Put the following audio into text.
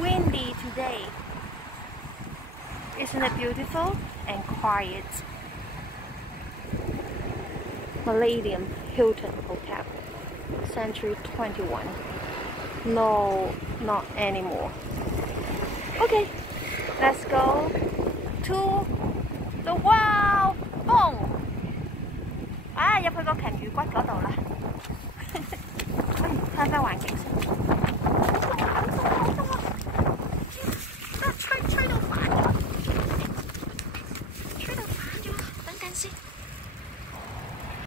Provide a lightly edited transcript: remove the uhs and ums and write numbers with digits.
windy today. Isn't it beautiful and quiet? Millennium Hilton Hotel, Century 21. No, not anymore. Okay, let's go to the wow boom. 入去個鯨魚骨嗰度啦。睇下環境。